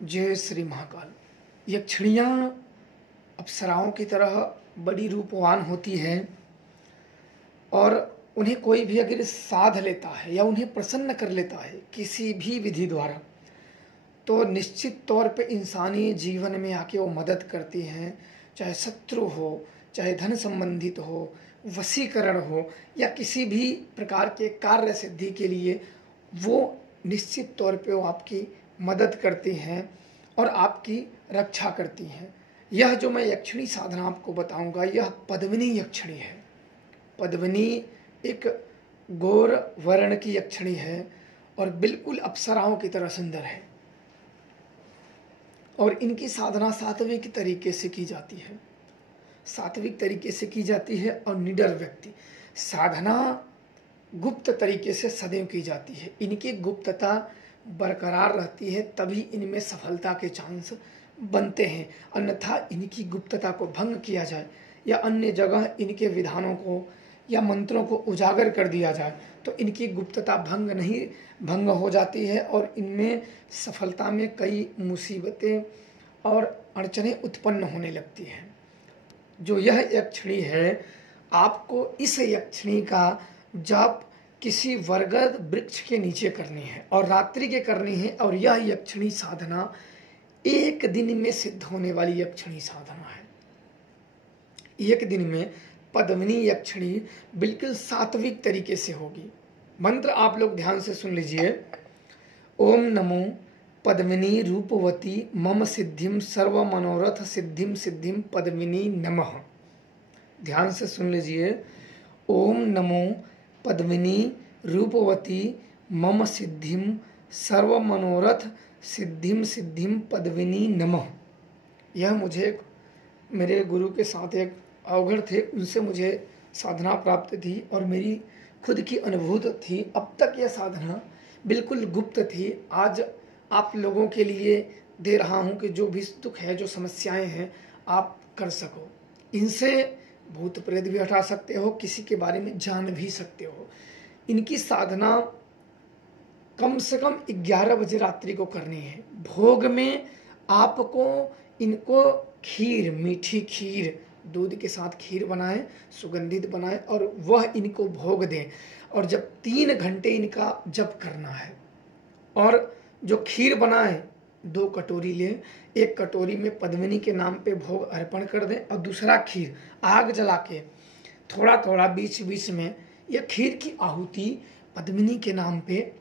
जय श्री महाकाल। यक्षिणियाँ अप्सराओं की तरह बड़ी रूपवान होती हैं और उन्हें कोई भी अगर साध लेता है या उन्हें प्रसन्न कर लेता है किसी भी विधि द्वारा, तो निश्चित तौर पे इंसानी जीवन में आके वो मदद करती हैं। चाहे शत्रु हो, चाहे धन संबंधित हो, वशीकरण हो या किसी भी प्रकार के कार्य सिद्धि के लिए वो निश्चित तौर पे वो आपकी मदद करती हैं और आपकी रक्षा करती हैं। यह जो मैं यक्षिणी साधना आपको बताऊंगा, यह पद्मिनी यक्षिणी है। पद्मिनी एक गौर वर्ण की यक्षिणी है और बिल्कुल अप्सराओं की तरह सुंदर है और इनकी साधना सात्विक तरीके से की जाती है। सात्विक तरीके से की जाती है और निडर व्यक्ति साधना गुप्त तरीके से सदैव की जाती है। इनकी गुप्तता बरकरार रहती है, तभी इनमें सफलता के चांस बनते हैं। अन्यथा इनकी गुप्तता को भंग किया जाए या अन्य जगह इनके विधानों को या मंत्रों को उजागर कर दिया जाए तो इनकी गुप्तता भंग हो जाती है और इनमें सफलता में कई मुसीबतें और अड़चनें उत्पन्न होने लगती हैं। जो यह यक्षिणी है, आपको इस यक्षिणी का जाप किसी वरगद वृक्ष के नीचे करनी है और रात्रि के करनी है। और यह यक्षिणी साधना एक दिन में सिद्ध होने वाली यक्षिणी साधना है। एक दिन में पद्मिनी यक्षिणी बिल्कुल सात्विक तरीके से होगी। मंत्र आप लोग ध्यान से सुन लीजिए। ओम नमो पद्मिनी रूपवती मम सिद्धिम सर्व मनोरथ सिद्धिम सिद्धिम पद्मिनी नमः। ध्यान से सुन लीजिए। ओम नमो पद्मिनी रूपवती मम सिद्धिम सर्व मनोरथ सिद्धिम सिद्धिम पद्मिनी नमः। यह मुझे मेरे गुरु के साथ एक अवघड़ थे, उनसे मुझे साधना प्राप्त थी और मेरी खुद की अनुभूति थी। अब तक यह साधना बिल्कुल गुप्त थी। आज आप लोगों के लिए दे रहा हूं कि जो भी दुख है, जो समस्याएं हैं, आप कर सको। इनसे भूत प्रेत भी हटा सकते हो, किसी के बारे में जान भी सकते हो। इनकी साधना कम से कम 11 बजे रात्रि को करनी है। भोग में आपको इनको खीर, मीठी खीर, दूध के साथ खीर बनाएं, सुगंधित बनाएं और वह इनको भोग दें। और जब 3 घंटे इनका जप करना है और जो खीर बनाएं 2 कटोरी लें, 1 कटोरी में पद्मिनी के नाम पे भोग अर्पण कर दें और दूसरा खीर आग जला के थोड़ा थोड़ा बीच बीच में यह खीर की आहुति पद्मिनी के नाम पे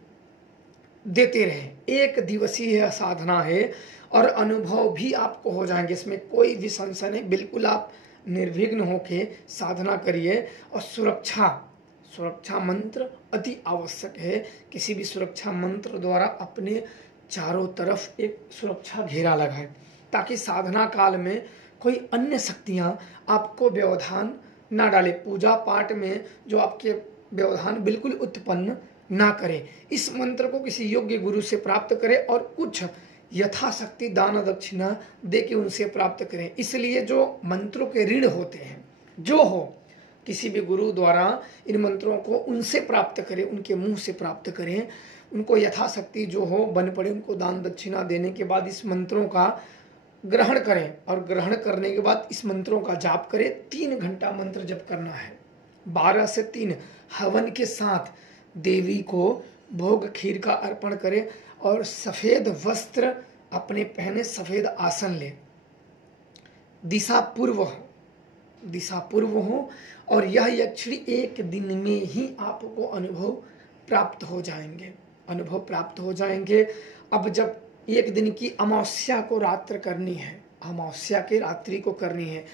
देते रहें। 1 दिवसीय साधना है और अनुभव भी आपको हो जाएंगे। इसमें कोई भी संशय नहीं, बिल्कुल आप निर्विघ्न होके साधना करिए। और सुरक्षा मंत्र अति आवश्यक है। किसी भी सुरक्षा मंत्र द्वारा अपने चारों तरफ एक सुरक्षा घेरा लगाएं ताकि साधना काल में कोई अन्य शक्तियां आपको व्यवधान ना डाले। पूजा पाठ में जो आपके व्यवधान बिल्कुल उत्पन्न ना करें। इस मंत्र को किसी योग्य गुरु से प्राप्त करें और कुछ यथाशक्ति दान दक्षिणा दे के उनसे प्राप्त करें। इसलिए जो मंत्रों के ऋण होते हैं, जो हो किसी भी गुरु द्वारा इन मंत्रों को उनसे प्राप्त करें, उनके मुंह से प्राप्त करें। उनको यथाशक्ति जो हो बन पड़े उनको दान दक्षिणा देने के बाद इस मंत्रों का ग्रहण करें और ग्रहण करने के बाद इस मंत्रों का जाप करें। 3 घंटा मंत्र जप करना है। 12 से 3 हवन के साथ देवी को भोग खीर का अर्पण करें और सफेद वस्त्र अपने पहने, सफेद आसन ले, दिशा पूर्व हो और यह यक्षिणी 1 दिन में ही आपको अनुभव प्राप्त हो जाएंगे। अब जब 1 दिन की अमावस्या को रात्र करनी है, अमावस्या के रात्रि को करनी है,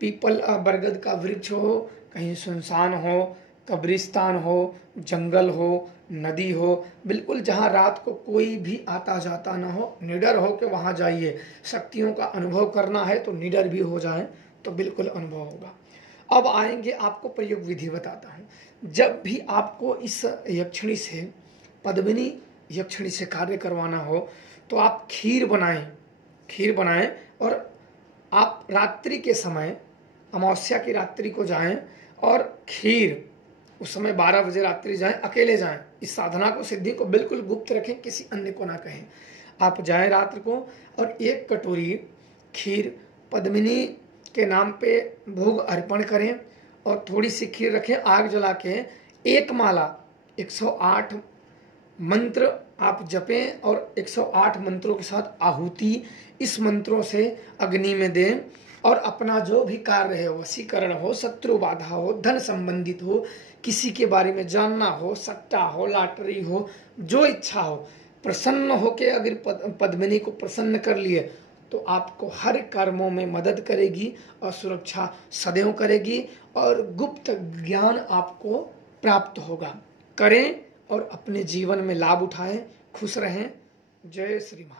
पीपल बरगद का वृक्ष हो, कहीं सुनसान हो, कब्रिस्तान हो, जंगल हो, नदी हो, बिल्कुल जहाँ रात को कोई भी आता जाता ना हो, निडर हो के वहाँ जाइए। शक्तियों का अनुभव करना है तो निडर भी हो जाए तो बिल्कुल अनुभव होगा। अब आएंगे, आपको प्रयोग विधि बताता हूँ। जब भी आपको इस यक्षिणी से, पद्मिनी यक्षिणी से कार्य करवाना हो तो आप खीर बनाएं और आप रात्रि के समय, अमावस्या की रात्रि को जाएं और खीर उस समय 12 बजे रात्रि जाएं, अकेले जाएं। इस साधना को, सिद्धि को बिल्कुल गुप्त रखें, किसी अन्य को ना कहें। आप जाएं रात्र को और 1 कटोरी खीर पद्मिनी के नाम पे भोग अर्पण करें और थोड़ी सी खीर रखें, आग जला के 1 माला 108 मंत्र आप जपें और 108 मंत्रों के साथ आहुति इस मंत्रों से अग्नि में दें। और अपना जो भी कार्य है, वशीकरण हो, शत्रु बाधा हो, धन संबंधित हो, किसी के बारे में जानना हो, सट्टा हो, लॉटरी हो, जो इच्छा हो, प्रसन्न होके अगर पद्मिनी को प्रसन्न कर लिए तो आपको हर कर्मों में मदद करेगी और सुरक्षा सदैव करेगी और गुप्त ज्ञान आपको प्राप्त होगा। करें और अपने जीवन में लाभ उठाएं, खुश रहें। जय श्री महाराज।